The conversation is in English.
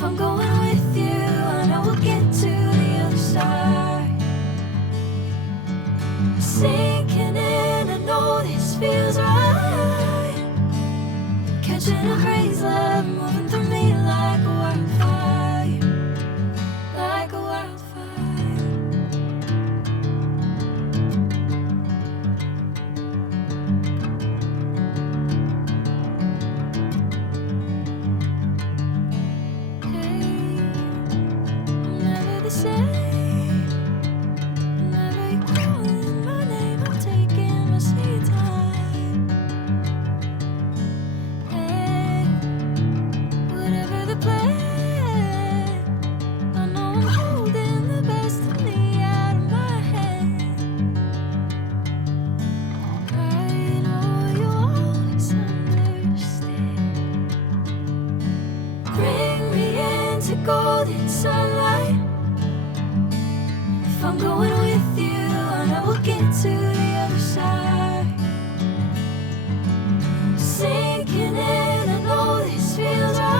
If I'm going with you, I know we'll get to the other side. Sinking in, I know this feels right. Catching a crazy love, moving through me like a wildfire, like a wildfire. Hey, I'm never the same. Whenever you're calling my name, I'm taking my sweet time. Hey, whatever the plan, I know I'm holding the best of me out of my hand. I know you'll always understand. Bring me into golden sunlight. If I'm going with you, I know we'll get to the other side. Sinking in, I know this feels right.